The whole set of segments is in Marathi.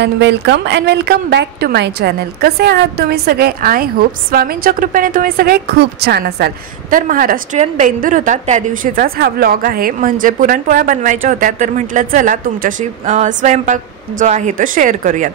Everyone, welcome back to my channel. कसे आहात तुम्ही सगळे? आय होप स्वामींच्या कृपेने तुम्ही सगळे खूप छान असाल। तर महाराष्ट्रीयन बेंदूर होता त्या दिवशीचाच हा व्लॉग आहे। म्हणजे पुरणपोळ्या बनवायच्या होत्या तर म्हटलं चला तुमच्याशी स्वयंपाक जो आहे तो शेअर करूयात।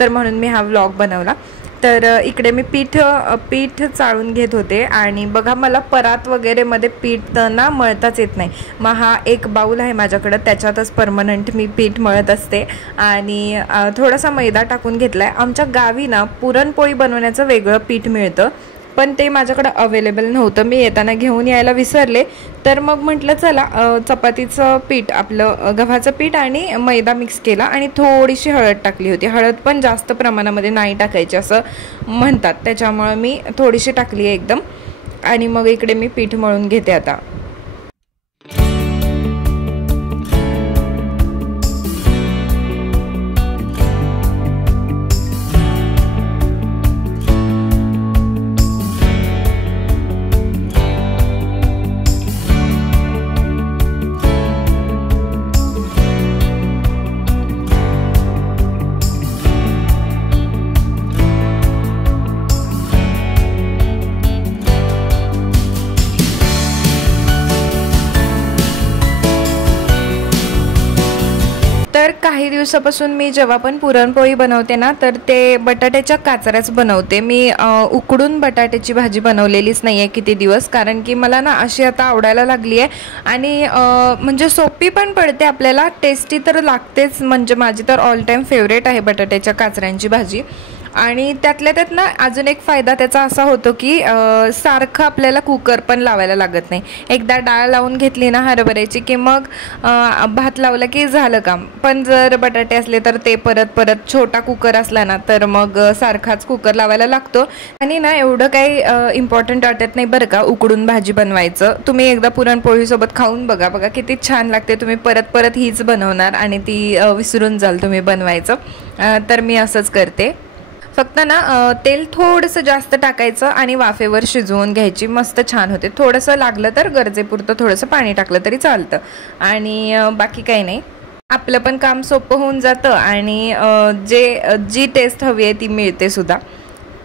तर म्हणून मी हा व्लॉग बनवला। तर इकडे मी पीठ चाळून घेत होते आणि बघा मला परात वगैरे मध्ये पीठ ना मळताच येत नाही। मग हा एक बाउल आहे माझ्याकडे, त्याच्यातच परमनंट मी पीठ मळत असते आणि थोडासा मैदा टाकून घेतलाय। आमच्या गावी ना पुरणपोळी बनवण्याचं वेगळं पीठ मिळतं, पण ते माझ्याकडे अवेलेबल नव्हतं। मी येताना घेऊन यायला विसरले। तर मग म्हटलं चला चपातीचं पीठ, आपलं गव्हाचं पीठ आणि मैदा मिक्स केला आणि थोडीशी हळद टाकली होती। हळद पण जास्त प्रमाणामध्ये नाही टाकायची असं म्हणतात, त्याच्यामुळे मी थोडीशी टाकली आहे एकदम। आणि मग इकडे मी पीठ मळून घेते आता। तर काही दिवसापासून मी जेव्हा पण पुरणपोळी बनवते ना तर ते बटाट्याच्या काचऱ्याच बनवते। मी उकडून बटाट्याची भाजी बनवलेलीच नाही आहे किती दिवस, कारण की मला ना अशी आता आवडायला लागली आहे आणि म्हणजे सोपी पण पडते आपल्याला, टेस्टी तर लागतेच। म्हणजे माझी तर ऑल टाईम फेवरेट आहे बटाट्याच्या काचऱ्यांची भाजी। आणि त्यातल्या त्यात ना अजून एक फायदा त्याचा असा होतो की सारखं आपल्याला कुकर पण लावायला लागत नाही। एकदा डाळ लावून घेतली ना हरभऱ्याची की मग भात लावला की झालं काम। पण जर बटाटे असले तर ते परत छोटा कुकर असला ना तर मग सारखाच कुकर लावायला लागतो आणि ना एवढं काही इम्पॉर्टंट वाटत नाही बरं का उकडून भाजी बनवायचं। तुम्ही एकदा पुरणपोळीसोबत खाऊन बघा किती छान लागते। तुम्ही परत हीच बनवणार आणि ती विसरून जाल तुम्ही बनवायचं। तर मी असंच करते। फक्त ना तेल थोडंसं जास्त टाकायचं आणि वाफेवर शिजवून घ्यायची, मस्त छान होते। थोडंसं लागलं तर गरजेपुरतं थोडंसं पाणी टाकलं तरी चालतं आणि बाकी काही नाही, आपलं पण काम सोपं होऊन जातं आणि जी टेस्ट हवी आहे ती मिळते सुद्धा।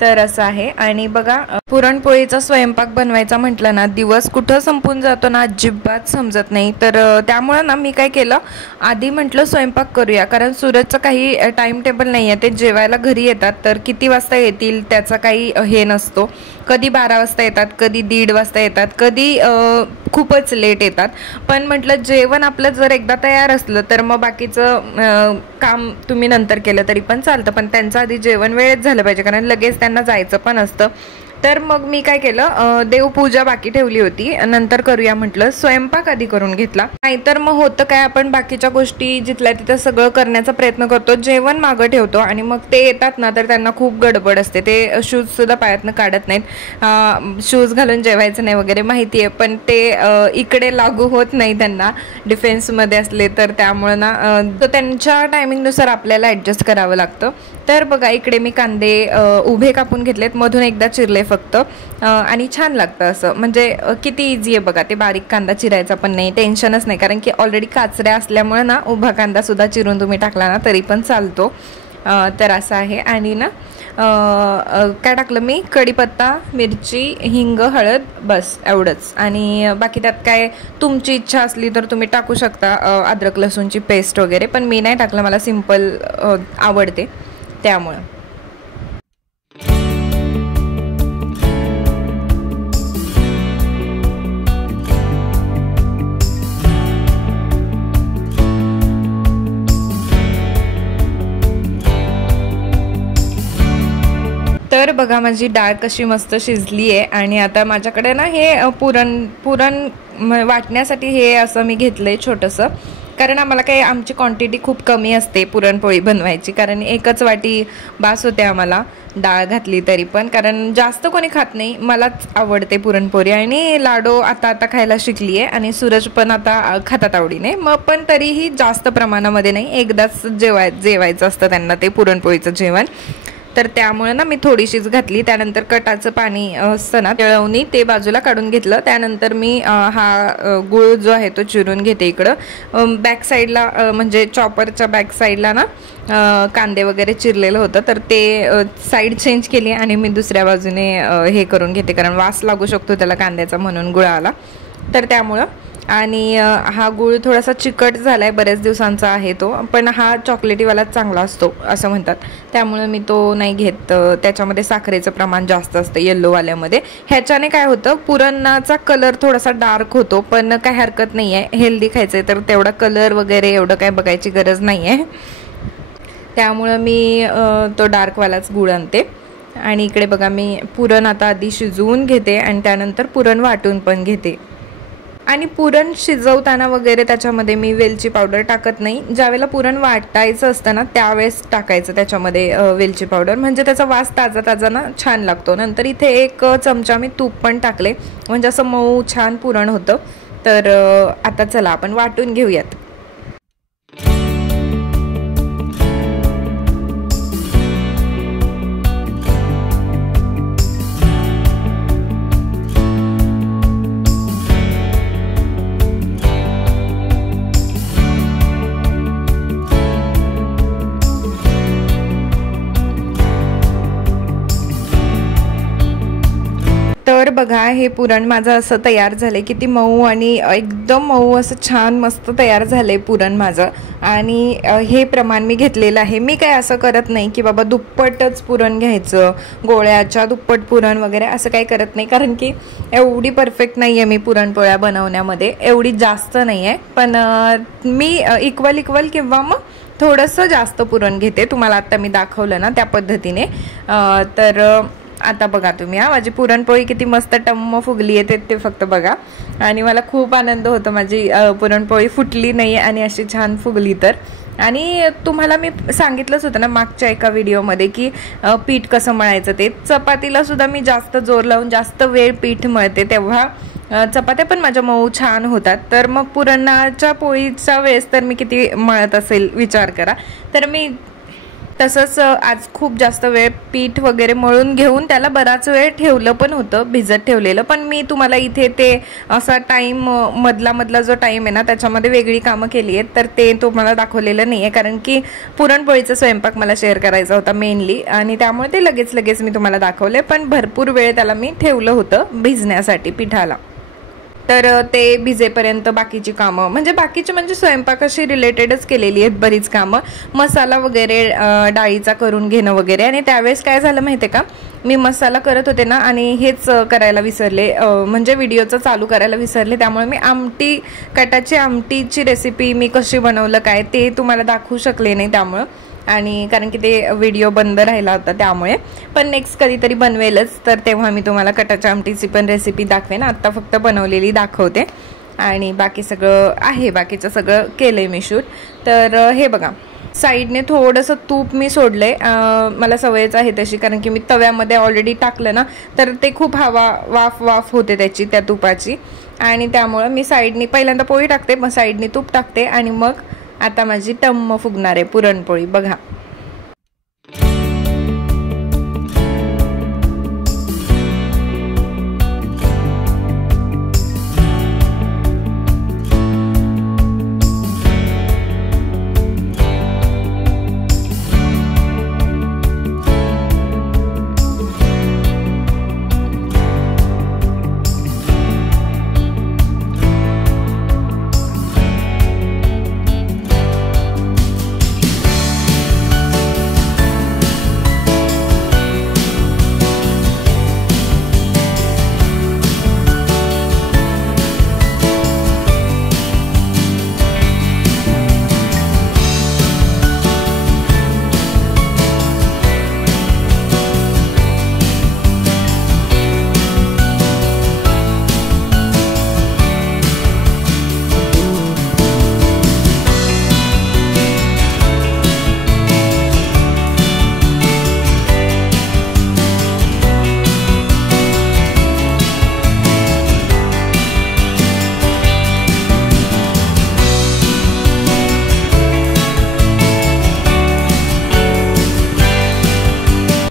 तर असं आहे। आणि बघा पुरणपोळीचा स्वयंपाक बनवायचा म्हटलं ना दिवस कुठं संपून जातो ना अजिबात समजत नाही। तर त्यामुळे ना मी काय केलं, आधी म्हटलं स्वयंपाक करूया, कारण सूरजचं काही टाइम टेबल नाही आहे। ते जेवायला घरी येतात तर किती वाजता येतील त्याचा काही हे नसतो। कधी 12 वाजता येतात, कधी 1:30 वाजता येतात, कधी खूपच लेट येतात। पण म्हटलं जेवण आपलं जर एकदा तयार असलं तर मग बाकीचं काम तुम्ही नंतर केलं तरी पण चालतं, पण त्यांचं आधी जेवण वेळेत झालं पाहिजे, कारण लगेच त्यांना जायचं पण असतं। तर मग मी काय केलं, देवपूजा बाकी ठेवली होती, नंतर करूया म्हटलं, स्वयंपाक आधी करून घेतला। नाहीतर मग होतं काय, आपण बाकीच्या गोष्टी जिथल्या तिथं सगळं करण्याचा प्रयत्न करतो, जेवण मागं ठेवतो आणि मग ते येतात ना तर त्यांना खूप गडबड असते। ते शूज सुद्धा पायातनं काढत नाहीत, शूज घालून जेवायचं नाही वगैरे माहिती आहे, पण ते इकडे लागू होत नाही त्यांना, डिफेन्समध्ये असले तर। त्यामुळे ना त्यांच्या टायमिंगनुसार आपल्याला ॲडजस्ट करावं लागतं। तर बघा इकडे मी कांदे उभे कापून घेतलेत, मधून एकदा चिरले फक्त, आणि छान लागतं असं। म्हणजे किती इझी आहे बघा, ते बारीक कांदा चिरायचा पण नाही, टेन्शनच नाही, कारण की ऑलरेडी काचऱ्या असल्यामुळे ना उभा कांदा सुद्धा चिरून तुम्ही टाकला ना तरी पण चालतो। तर असं आहे। आणि ना काय टाकलं मी, कढीपत्ता, मिरची, हिंग, हळद, बस एवढंच। आणि बाकी त्यात काय तुमची इच्छा असली तर तुम्ही टाकू शकता अद्रक लसूणची पेस्ट वगैरे, पण मी नाही टाकलं, मला सिंपल आवडते त्यामुळं। तर बघा माझी डाळ कशी मस्त शिजली आहे आणि आता माझ्याकडे ना हे पुरण वाटण्यासाठी हे असं मी घेतलंय छोटंसं, कारण आम्हाला काही आमची क्वांटिटी खूप कमी असते पुरणपोळी बनवायची, कारण एकच वाटी बास होते आम्हाला डाळ घातली तरी पण, कारण जास्त कोणी खात नाही। मलाच आवडते पुरणपोळी आणि लाडू आता खायला शिकली आहे आणि सूरज पण आता खातात आवडीने, मग पण तरीही जास्त प्रमाणामध्ये नाही, एकदाच जेवायचं असतं त्यांना ते पुरणपोळीचं जेवण। तर त्यामुळे ना मी थोडीशीच घातली. त्यानंतर कटाचं पाणी असतं ना तळवणी ते बाजूला काढून घेतलं. त्यानंतर मी हा गूळ जो आहे तो चिरून घेते. इकडं बॅक साईडला म्हणजे चॉपरच्या बॅक साईडला ना कांदे वगैरे चिरलेलं होतं, तर ते साईड चेंज केली आणि मी दुसऱ्या बाजूने हे करून घेते, कारण वास लागू शकतो त्याला कांद्याचा म्हणून गुळाला. तर त्यामुळं आणि हा गूळ थोडासा चिकट झाला आहे, बऱ्याच दिवसांचा आहे तो, पण हा चॉकलेटीवाला चांगला असतो असं म्हणतात, त्यामुळे मी तो नाही घेत. त्याच्यामध्ये साखरेचं प्रमाण जास्त असतं येल्लोवाल्यामध्ये. ह्याच्याने काय होतं, पुरणाचा कलर थोडासा डार्क होतो, पण काय हरकत नाही आहे, हेल्दी खायचं आहे तर तेवढा कलर वगैरे एवढं काय बघायची गरज नाही आहे. त्यामुळं मी तो डार्कवालाच गूळ आणते. आणि इकडे बघा मी पुरण आता आधी शिजवून घेते आणि त्यानंतर पुरण वाटून पण घेते. आणि पुरण शिजवताना वगैरे त्याच्यामध्ये मी वेलची पावडर टाकत नाही. ज्यावेळेला पुरण वाटायचं असतं ना त्यावेळेस टाकायचं त्याच्यामध्ये वेलची पावडर, म्हणजे त्याचा वास ताजा ताजा ना छान लागतो. नंतर इथे 1 चमचा मी तूप पण टाकले, म्हणजे असं मऊ छान पुरण होतं. तर आता चला आपण वाटून घेऊयात. तर बघा हे पुरण माझं असं तयार झालंय, किती मऊ आणि एकदम मऊ असं छान मस्त तयार झालंय पुरण माझं. आणि हे प्रमाण मी घेतलेलं आहे. मी काय असं करत नाही की बाबा दुप्पटच पुरण घ्यायचं, गोळ्याच्या दुप्पट पुरण वगैरे असं काही करत नाही, कारण की एवढी परफेक्ट नाही आहे मी पुरणपोळ्या बनवण्यामध्ये, एवढी जास्त नाही आहे. पण मी इक्वल किंवा मग थोडंसं जास्त पुरण घेते. तुम्हाला आता मी दाखवलं ना त्या पद्धतीने. तर आता बघा तुम्ही, माझी पुरणपोळी किती मस्त टम्म फुगली आहे ते फक्त बघा. आणि मला खूप आनंद होतो माझी पुरणपोळी फुटली नाही आणि अशी छान फुगली तर. आणि तुम्हाला मी सांगितलंच होतं ना मागच्या एका व्हिडिओमध्ये की पीठ कसं मळायचं ते. चपातीला सुद्धा मी जास्त जोर लावून जास्त वेळ पीठ मळते, तेव्हा चपात्या पण माझ्या मऊ छान होतात. तर मग पुरणाच्या पोळीच्या वेळेस तर मी किती मळत असेल विचार करा. तर मी तसंच आज खूप जास्त वेळ पीठ वगैरे मळून घेऊन त्याला बराच वेळ ठेवलं पण होतं, भिजत ठेवलेलं. पण मी तुम्हाला इथे ते असा टाईम मधला जो टाईम आहे ना त्याच्यामध्ये वेगळी कामं केली आहेत, तर ते तुम्हाला दाखवलेलं नाही आहे, कारण की पुरणपोळीचा स्वयंपाक मला शेअर करायचा होता मेनली, आणि त्यामुळे ते लगेच मी तुम्हाला दाखवले. पण भरपूर वेळ त्याला मी ठेवलं होतं भिजण्यासाठी पिठाला. तर ते भिजेपर्यंत बाकीची कामं म्हणजे स्वयंपाकाशी रिलेटेडच केलेली आहेत बरीच कामं, मसाला वगैरे डाळीचा करून घेणं वगैरे. आणि त्यावेळेस काय झालं माहिती आहे का, मी मसाला करत होते ना आणि हेच करायला विसरले, म्हणजे व्हिडिओचं चालू करायला विसरले. त्यामुळे मी कटाची आमटीची रेसिपी मी कशी बनवलं काय ते तुम्हाला दाखवू शकले नाही त्यामुळं, आणि कारण की ते व्हिडिओ बंद राहिला होता त्यामुळे. पण नेक्स्ट कधीतरी बनवेलच, तर तेव्हा मी तुम्हाला कटाच्या आमटीची पण रेसिपी दाखवेन. आत्ता फक्त बनवलेली दाखवते आणि बाकी सगळं आहे, बाकीचं सगळं केलंय मी शूट. तर हे बघा साईडने थोडंसं तूप मी सोडलंय, मला सवयच आहे तशी, कारण की मी तव्यामध्ये ऑलरेडी टाकलं ना तर ते खूप वाफ होते त्याची, त्या तुपाची. आणि त्यामुळं मी साईडनी पहिल्यांदा पोळी टाकते, मग साईडनी तूप टाकते आणि मग आता माझी टम्म फुगणार आहे पुरणपोळी बघा.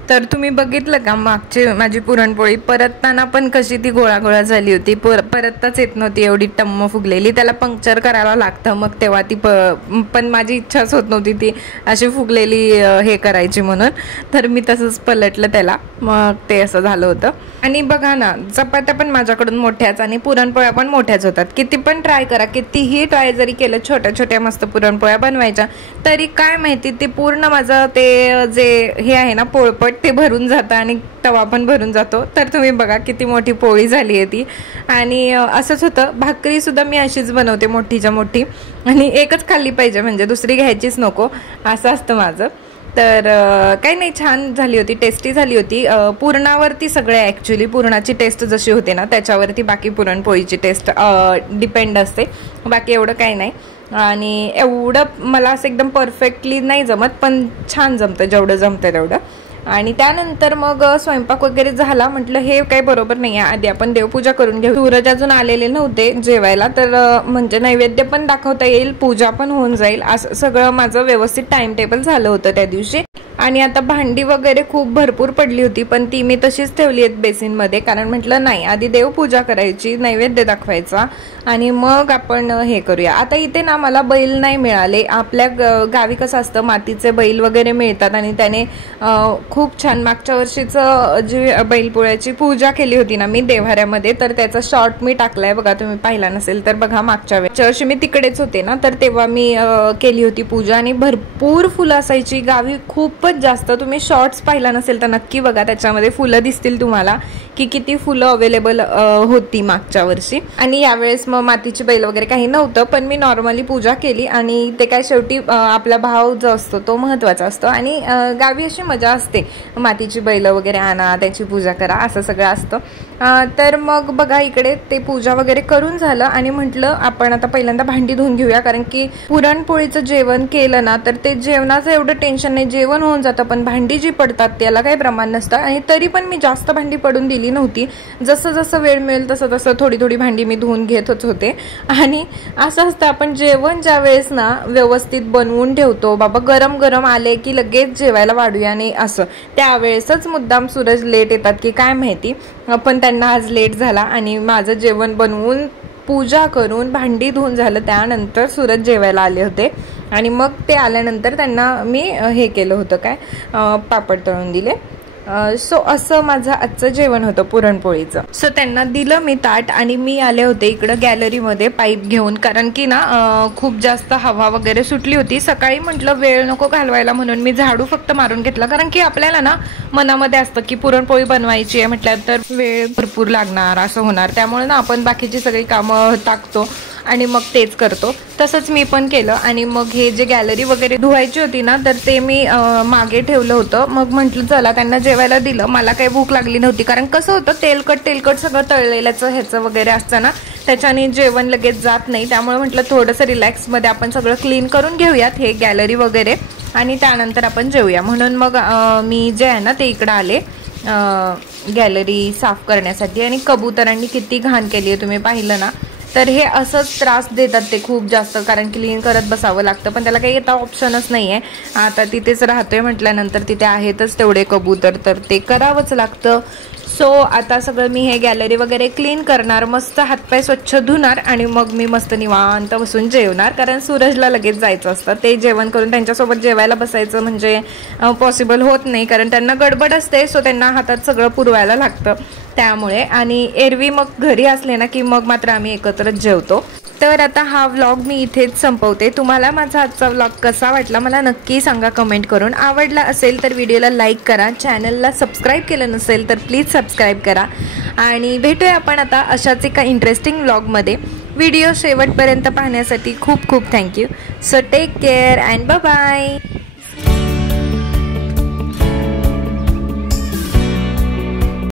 तर तुम्ही बघितलं का मागची माझी पुरणपोळी परतताना पण कशी ती गोळा गोळा झाली होती, परतताच येत नव्हती, एवढी टम्म फुगलेली. त्याला पंक्चर करायला लागतं मग तेव्हा ती पण माझी इच्छाच होत नव्हती ती अशी फुगलेली हे करायची म्हणून, तर मी तसंच पलटलं त्याला, मग ते असं झालं होतं. आणि बघा ना, चपात्या पण माझ्याकडून मोठ्याच आणि पुरणपोळ्या पण मोठ्याच होतात. किती पण ट्राय करा, कितीही ट्राय जरी केलं छोट्या छोट्या मस्त पुरणपोळ्या बनवायच्या, तरी काय माहिती ते पूर्ण माझं ते जे हे आहे ना पोळपट ते भरून जातं आणि तवा पण भरून जातो. तर तुम्ही बघा किती मोठी पोळी झाली आहे ती. आणि असंच होतं, भाकरी सुद्धा मी अशीच बनवते मोठीच्या मोठी, आणि एकच खाल्ली पाहिजे म्हणजे दुसरी घ्यायचीच नको, असं असतं माझं. तर काही नाही, छान झाली होती, टेस्टी झाली होती. पुरणावरती सगळे ॲक्च्युली पुरणाची टेस्ट जशी होते ना त्याच्यावरती बाकी पुरणपोळीची टेस्ट डिपेंड असते, बाकी एवढं काही नाही. आणि एवढं मला असं एकदम परफेक्टली नाही जमत, पण छान जमतं जेवढं जमतं तेवढं. आणि त्यानंतर मग स्वयंपाक वगैरे झाला. म्हटलं हे काही बरोबर नाही आहे, आधी आपण देवपूजा करून घेऊ. सूरज अजून आलेले नव्हते जेवायला, तर म्हणजे नैवेद्य पण दाखवता येईल, पूजा पण होऊन जाईल, असं सगळं माझं व्यवस्थित टाइम टेबल झालं होतं त्या दिवशी. आणि आता भांडी वगैरे खूप भरपूर पडली होती, पण ती मी तशीच ठेवली आहेत बेसिनमध्ये, कारण म्हटलं नाही, आधी देवपूजा करायची, नैवेद्य दाखवायचा आणि मग आपण हे करूया. आता इथे ना मला बैल नाही मिळाले. आपल्या गावी कसं असतं, मातीचे बैल वगैरे मिळतात आणि त्याने खूप छान मागच्या वर्षीचं जी बैलपोळ्याची पूजा केली होती ना मी देव्हाऱ्यामध्ये, तर त्याचा शॉर्ट मी टाकलाय बघा, तुम्ही पाहिला नसेल तर बघा. मागच्या वर्षी मी तिकडेच होते ना, तर तेव्हा मी केली होती पूजा आणि भरपूर फुलं असायची गावी, खूपच जास्त. तुम्ही शॉर्ट्स पाहिला नसेल तर नक्की बघा, त्याच्यामध्ये फुलं दिसतील तुम्हाला की किती फुलं अवेलेबल होती मागच्या वर्षी. आणि यावेळेस मग मातीची बैल वगैरे काही नव्हतं, पण मी नॉर्मली पूजा केली. आणि ते काय शेवटी आपला भाव जो असतो तो महत्त्वाचा असतो, आणि गावी अशी मजा असते, मातीची बैल वगैरे आणा, त्याची पूजा करा, असं सगळं असतं. तर मग बघा इकडे ते पूजा वगैरे करून झालं आणि म्हटलं आपण आता पहिल्यांदा भांडी धुवून घेऊया, कारण की पुरणपोळीचं जेवण केलं ना तर ते जेवणाचं एवढं टेन्शन नाही, जेवण होऊन जातं, पण भांडी जी पडतात त्याला काही प्रमाण नसतं. आणि तरी पण मी जास्त भांडी पडून दिली नव्हती, जसं जसं वेळ मिळेल तसं तसं थोडी थोडी भांडी मी धुवून घेतच होते. आणि असं असतं, आपण जेवण ज्या वेळेस ना व्यवस्थित बनवून ठेवतो, बाबा गरम गरम आले की लगेच जेवायला वाढूया, आणि असं त्यावेळेसच मुद्दाम सूरज लेट येतात की काय माहिती, पण त्यांना आज लेट झाला. आणि माझं जेवण बनवून पूजा करून भांडी धुवून झालं, त्यानंतर सूरज जेवायला आले होते. आणि मग ते आल्यानंतर त्यांना मी हे केलं होतं, काय पापड तळून दिले. सो असं माझं आजचं जेवण होतं पुरणपोळीचं. सो त्यांना दिलं मी ताट आणि मी आले होते इकडं गॅलरीमध्ये पाईप घेऊन, कारण की ना खूप जास्त हवा वगैरे सुटली होती. सकाळी म्हटलं वेळ नको घालवायला म्हणून मी झाडू फक्त मारून घेतला, कारण की आपल्याला ना मनामध्ये असतं की पुरणपोळी बनवायची आहे म्हटलं तर वेळ भरपूर लागणार, असं होणार, त्यामुळे ना आपण बाकीची सगळी कामं टाकतो आणि मग तेच करतो. तसंच मी पण केलं. आणि मग हे जे गॅलरी वगैरे धुवायची होती ना तर ते मी मागे ठेवलं होतं. मग म्हटलं चला त्यांना जेवायला दिलं. मला काही भूक लागली नव्हती, कारण कसं होतं तेलकट सगळं तळलेल्याचं ह्याचं वगैरे असतं ना, त्याच्याने जेवण लगेच जात नाही. त्यामुळे म्हटलं थोडंसं रिलॅक्समध्ये आपण सगळं क्लीन करून घेऊयात हे गॅलरी वगैरे, आणि त्यानंतर आपण जेवूया. म्हणून मग मी जे आहे ना ते इकडं आले गॅलरी साफ करण्यासाठी. आणि कबुतरांनी किती घाण केली आहे तुम्ही पाहिलं ना, तर हे असंच त्रास देतात ते खूप जास्त, कारण क्लीन करत बसावं लागतं, पण त्याला काही आता ऑप्शनच नाही आहे. आता तिथेच राहतोय म्हटल्यानंतर तिथे आहेतच तेवढे कबूतर, तर ते करावंच लागतं. सो आता सगळं मी हे गॅलरी वगैरे क्लीन करणार, मस्त हातपाय स्वच्छ धुणार आणि मग मी मस्त निवांत बसून जेवणार, कारण सूरजला लगेच जायचं असतं. ते जेवण करून त्यांच्यासोबत जेवायला बसायचं म्हणजे पॉसिबल होत नाही, कारण त्यांना गडबड असते. सो त्यांना हातात सगळं पुरवायला लागतं त्यामुळे. आणि एरवी मग घरी असले ना की मग मात्र आम्ही एकत्रच जेवतो. तर आता हा व्लॉग मी इथेच संपवते. तुम्हाला माझा आजचा व्लॉग कसा वाटला मला नक्की सांगा कमेंट करून. आवडला असेल तर व्हिडिओला लाईक करा, चॅनलला सबस्क्राईब केलं नसेल तर प्लीज सबस्क्राईब करा. आणि भेटूया आपण आता अशाच एका इंटरेस्टिंग व्लॉगमध्ये. व्हिडिओ शेवटपर्यंत पाहण्यासाठी खूप खूप thank you. So take care and bye bye.